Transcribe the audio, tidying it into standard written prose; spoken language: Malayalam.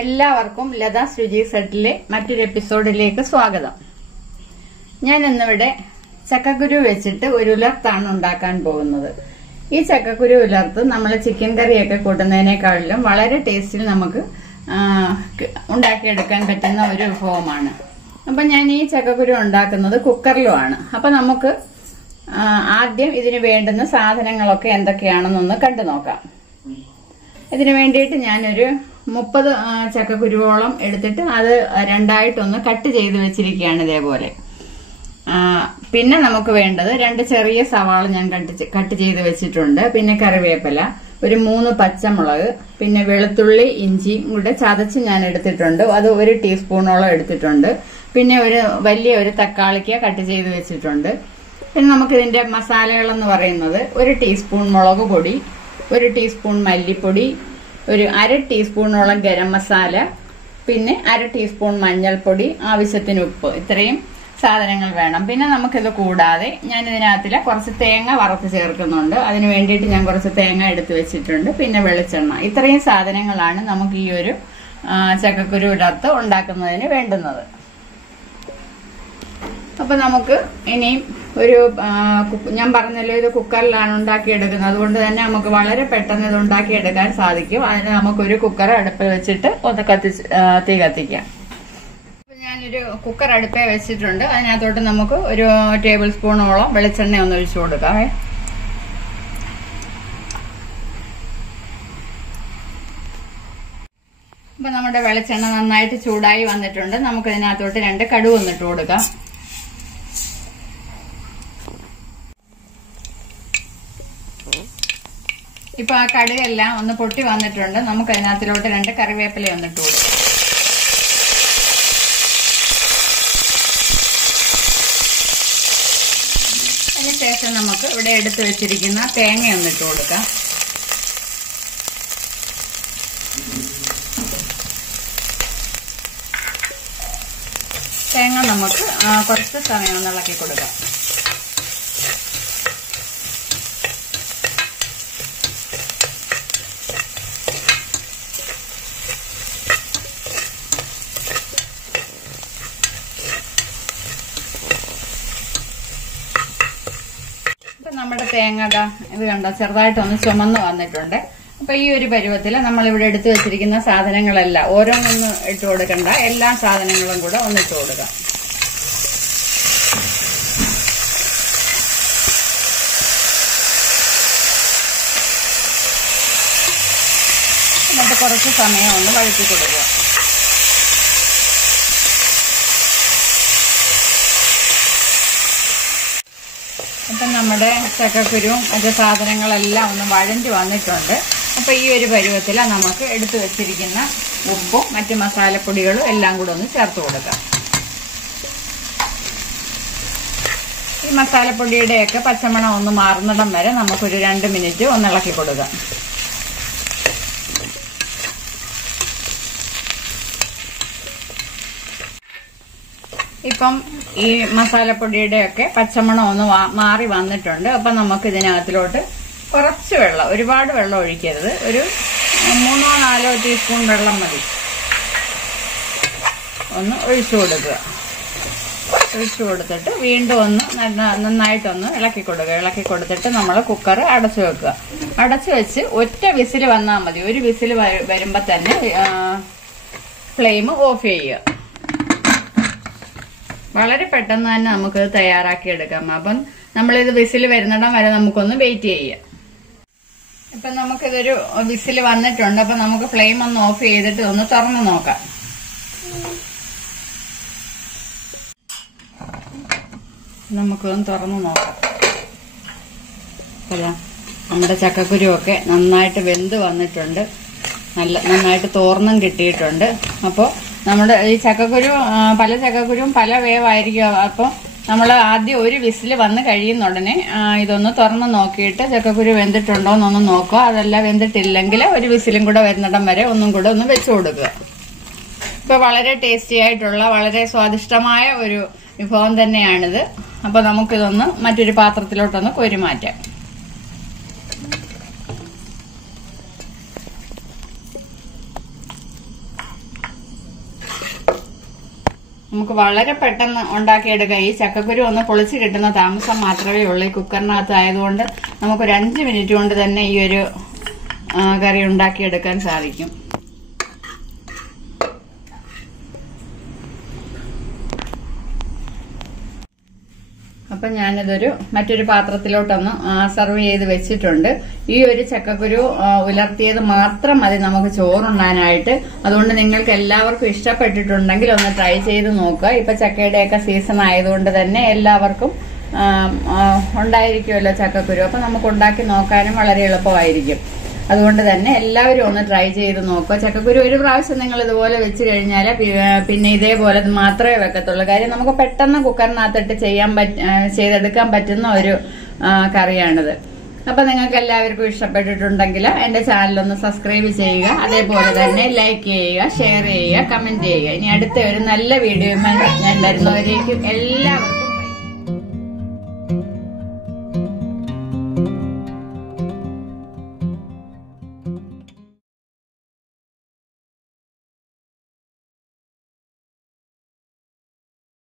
എല്ലാവർക്കും ലതാസ് രുചി സെറ്റിലെ മറ്റൊരു എപ്പിസോഡിലേക്ക് സ്വാഗതം. ഞാൻ ഇന്നിവിടെ ചക്കക്കുരു വെച്ചിട്ട് ഒരു ഉലർത്താണ് ഉണ്ടാക്കാൻ പോകുന്നത്. ഈ ചക്കക്കുരു ഉലർത്ത് നമ്മൾ ചിക്കൻ കറിയൊക്കെ കൂട്ടുന്നതിനേക്കാളിലും വളരെ ടേസ്റ്റിൽ നമുക്ക് ഉണ്ടാക്കിയെടുക്കാൻ പറ്റുന്ന ഒരു വിഭവമാണ്. അപ്പൊ ഞാൻ ഈ ചക്കക്കുരു ഉണ്ടാക്കുന്നത് കുക്കറിലുമാണ്. അപ്പൊ നമുക്ക് ആദ്യം ഇതിന് വേണ്ടുന്ന സാധനങ്ങളൊക്കെ എന്തൊക്കെയാണെന്നൊന്ന് കണ്ടു നോക്കാം. ഇതിനു വേണ്ടിയിട്ട് ഞാനൊരു 30 ചക്കക്കുരുവോളം എടുത്തിട്ട് അത് രണ്ടായിട്ടൊന്ന് കട്ട് ചെയ്ത് വെച്ചിരിക്കുകയാണ് ഇതേപോലെ. പിന്നെ നമുക്ക് വേണ്ടത് 2 ചെറിയ സവാള ഞാൻ കട്ട് ചെയ്ത് വെച്ചിട്ടുണ്ട്. പിന്നെ കറിവേപ്പില, ഒരു 3 പച്ചമുളക്, പിന്നെ വെളുത്തുള്ളി ഇഞ്ചിയും കൂടെ ചതച്ച് ഞാൻ എടുത്തിട്ടുണ്ട്. അത് 1 ടീസ്പൂണോളം എടുത്തിട്ടുണ്ട്. പിന്നെ വലിയൊരു തക്കാളിക്ക കട്ട് ചെയ്ത് വെച്ചിട്ടുണ്ട്. പിന്നെ നമുക്കിതിന്റെ മസാലകളെന്ന് പറയുന്നത് 1 ടീസ്പൂൺ മുളക് പൊടി, 1 ടീസ്പൂൺ മല്ലിപ്പൊടി, ഒരു 1/2 ടീസ്പൂണോളം ഗരം മസാല, പിന്നെ 1/2 ടീസ്പൂൺ മഞ്ഞൾപ്പൊടി, ആവശ്യത്തിന് ഉപ്പ്. ഇത്രയും സാധനങ്ങൾ വേണം. പിന്നെ നമുക്കിത് കൂടാതെ ഞാൻ ഇതിനകത്തില് കുറച്ച് തേങ്ങ വറുത്ത് ചേർക്കുന്നുണ്ട്. അതിന് വേണ്ടിയിട്ട് ഞാൻ കുറച്ച് തേങ്ങ എടുത്ത് വെച്ചിട്ടുണ്ട്. പിന്നെ വെളിച്ചെണ്ണ. ഇത്രയും സാധനങ്ങളാണ് നമുക്ക് ഈ ഒരു ചക്കക്കുരു ഉലർത്ത് ഉണ്ടാക്കുന്നതിന് വേണ്ടുന്നത്. അപ്പൊ നമുക്ക് ഇനിയും ഞാൻ പറഞ്ഞല്ലോ, ഇത് കുക്കറിലാണ് ഉണ്ടാക്കിയെടുക്കുന്നത്. അതുകൊണ്ട് തന്നെ നമുക്ക് വളരെ പെട്ടെന്ന് ഇത് ഉണ്ടാക്കിയെടുക്കാൻ സാധിക്കും. അതിന് നമുക്കൊരു കുക്കർ അടുപ്പിൽ വെച്ചിട്ട് ഒന്ന് തീ കത്തിക്കാം. ഞാനൊരു കുക്കർ അടുപ്പേ വെച്ചിട്ടുണ്ട്. അതിനകത്തോട്ട് നമുക്ക് 1 ടേബിൾ സ്പൂണോളം വെളിച്ചെണ്ണ ഒന്ന് ഒഴിച്ചു കൊടുക്കാം. അപ്പൊ നമ്മുടെ വെളിച്ചെണ്ണ നന്നായിട്ട് ചൂടായി വന്നിട്ടുണ്ട്. നമുക്ക് ഇതിനകത്തോട്ട് 2 കടുക് ഒന്നിട്ട് കൊടുക്കാം. ഇപ്പൊ ആ കടുകെല്ലാം ഒന്ന് പൊട്ടി വന്നിട്ടുണ്ട്. നമുക്ക് അതിനകത്തിലോട്ട് 2 കറിവേപ്പില ഒന്നിട്ട് കൊടുക്കാം. അതിനുശേഷം നമുക്ക് ഇവിടെ എടുത്തു വെച്ചിരിക്കുന്ന തേങ്ങ ഒന്നിട്ട് കൊടുക്കാം. തേങ്ങ നമുക്ക് കുറച്ച് സമയം ഒന്ന് ഇളക്കി കൊടുക്കാം. നമ്മുടെ തേങ്ങ ഇത് കണ്ടോ, ചെറുതായിട്ടൊന്ന് ചുമന്ന് വന്നിട്ടുണ്ട്. അപ്പൊ ഈ ഒരു പരുവത്തില് നമ്മളിവിടെ എടുത്തു വെച്ചിരിക്കുന്ന സാധനങ്ങളെല്ലാം ഓരോന്നൊന്നും ഇട്ട് കൊടുക്കണ്ട, എല്ലാ സാധനങ്ങളും കൂടെ ഒന്നിട്ട് കൊടുക്കാം. എന്നിട്ട് കുറച്ച് സമയം ഒന്ന് വഴറ്റി കൊടുക്കുക. അപ്പം നമ്മുടെ ചക്കക്കുരുവും മറ്റു സാധനങ്ങളെല്ലാം ഒന്ന് വഴഞ്ഞു വന്നിട്ടുണ്ട്. അപ്പം ഈ ഒരു പരുവത്തിൽ നമുക്ക് എടുത്തു വെച്ചിരിക്കുന്ന ഉപ്പും മറ്റു മസാലപ്പൊടികളും എല്ലാം കൂടെ ഒന്ന് ചേർത്ത് കൊടുക്കാം. ഈ മസാലപ്പൊടിയുടെയൊക്കെ പച്ചമണം ഒന്ന് മാറുന്നിടം വരെ നമുക്കൊരു 2 മിനിറ്റ് ഒന്ന് ഇളക്കി കൊടുക്കാം. ഇപ്പം ഈ മസാലപ്പൊടിയുടെയൊക്കെ പച്ചമണം ഒന്ന് മാറി വന്നിട്ടുണ്ട്. അപ്പം നമുക്ക് ഇതിനകത്തിലോട്ട് കുറച്ച് വെള്ളം, ഒരുപാട് വെള്ളം ഒഴിക്കരുത്, ഒരു 3-4 ടീസ്പൂൺ വെള്ളം മതി. ഒന്ന് ഒഴിച്ചു കൊടുക്കുക. ഒഴിച്ചു കൊടുത്തിട്ട് വീണ്ടും ഒന്ന് നന്നായിട്ടൊന്ന് ഇളക്കി കൊടുക്കുക. ഇളക്കി കൊടുത്തിട്ട് നമ്മൾ കുക്കർ അടച്ചു വെക്കുക. അടച്ചു വെച്ച് 1 വിസിൽ വന്നാൽ മതി. 1 വിസിൽ വരുമ്പോൾ തന്നെ ഫ്ലെയിം ഓഫ് ചെയ്യുക. വളരെ പെട്ടെന്ന് തന്നെ നമുക്കിത് തയ്യാറാക്കി എടുക്കാം. അപ്പം നമ്മളിത് വിസിൽ വരുന്നിടം വരെ നമുക്കൊന്ന് വെയിറ്റ് ചെയ്യാം. ഇപ്പൊ നമുക്കിതൊരു വിസിൽ വന്നിട്ടുണ്ട്. അപ്പൊ നമുക്ക് ഫ്ലെയിം ഒന്ന് ഓഫ് ചെയ്തിട്ട് ഒന്ന് തുറന്നു നോക്കാം. നമുക്കൊന്ന് തുറന്നു നോക്കാം. അല്ല, നമ്മുടെ ചക്കക്കുരുവൊക്കെ നന്നായിട്ട് വെന്ത് വന്നിട്ടുണ്ട്. നന്നായിട്ട് തോർന്നും കിട്ടിയിട്ടുണ്ട്. അപ്പോൾ നമ്മുടെ ഈ ചക്കക്കുരു പല ചക്കക്കുരുവും പല വേവായിരിക്കും. അപ്പോൾ നമ്മൾ ആദ്യം 1 വിസിൽ വന്ന് കഴിയുന്നുടനെ ഇതൊന്ന് തുറന്ന് നോക്കിയിട്ട് ചക്കക്കുരു വെന്തിട്ടുണ്ടോ എന്നൊന്ന് നോക്കുക. അതല്ല വെന്തിട്ടില്ലെങ്കിൽ 1 വിസിലും കൂടെ വരുന്നിടം വരെ ഒന്നും കൂടെ ഒന്ന് വെച്ചു കൊടുക്കുക. ഇപ്പൊ വളരെ ടേസ്റ്റി ആയിട്ടുള്ള വളരെ സ്വാദിഷ്ടമായ ഒരു വിഭവം തന്നെയാണിത്. അപ്പൊ നമുക്കിതൊന്ന് മറ്റൊരു പാത്രത്തിലോട്ടൊന്ന് കോരി മാറ്റാം. നമുക്ക് വളരെ പെട്ടെന്ന് ഉണ്ടാക്കിയെടുക്കാം. ഈ ചക്കക്കുരു ഒന്ന് പൊളിച്ച് കിട്ടുന്ന താമസം മാത്രമേ ഉള്ളൂ. ഈ കുക്കറിനകത്ത് ആയതുകൊണ്ട് നമുക്കൊരു 5 മിനിറ്റ് കൊണ്ട് തന്നെ ഈ ഒരു കറി ഉണ്ടാക്കിയെടുക്കാൻ സാധിക്കും. അപ്പം ഞാനിതൊരു മറ്റൊരു പാത്രത്തിലോട്ടൊന്ന് സെർവ് ചെയ്ത് വെച്ചിട്ടുണ്ട്. ഈ ഒരു ചക്കക്കുരു ഉലർത്തിയത് മാത്രം മതി നമുക്ക് ചോറുണ്ണാനായിട്ട്. അതുകൊണ്ട് നിങ്ങൾക്ക് എല്ലാവർക്കും ഇഷ്ടപ്പെട്ടിട്ടുണ്ടെങ്കിൽ ഒന്ന് ട്രൈ ചെയ്ത് നോക്കുക. ഇപ്പൊ ചക്കയുടെയൊക്കെ സീസൺ ആയതുകൊണ്ട് തന്നെ എല്ലാവർക്കും ഉണ്ടായിരിക്കുമല്ലോ ചക്കക്കുരു. അപ്പൊ നമുക്ക് ഉണ്ടാക്കി നോക്കാനും വളരെ എളുപ്പമായിരിക്കും. അതുകൊണ്ട് തന്നെ എല്ലാവരും ഒന്ന് ട്രൈ ചെയ്ത് നോക്കുക. ചക്കക്കുരു ഒരു പ്രാവശ്യം നിങ്ങൾ ഇതുപോലെ വെച്ച് കഴിഞ്ഞാൽ പിന്നെ ഇതേപോലെ മാത്രമേ വെക്കത്തുള്ളൂ. കാര്യം നമുക്ക് പെട്ടെന്ന് കുക്കറിനകത്തിട്ട് ചെയ്തെടുക്കാൻ പറ്റുന്ന ഒരു കറിയാണിത്. അപ്പൊ നിങ്ങൾക്ക് എല്ലാവർക്കും ഇഷ്ടപ്പെട്ടിട്ടുണ്ടെങ്കിൽ എന്റെ ചാനലൊന്ന് സബ്സ്ക്രൈബ് ചെയ്യുക. അതേപോലെ തന്നെ ലൈക്ക് ചെയ്യുക, ഷെയർ ചെയ്യുക, കമന്റ് ചെയ്യുക. ഇനി അടുത്ത ഒരു നല്ല വീഡിയോയുമായി ഞാൻ വരുന്നവരേക്കും എല്ലാവർക്കും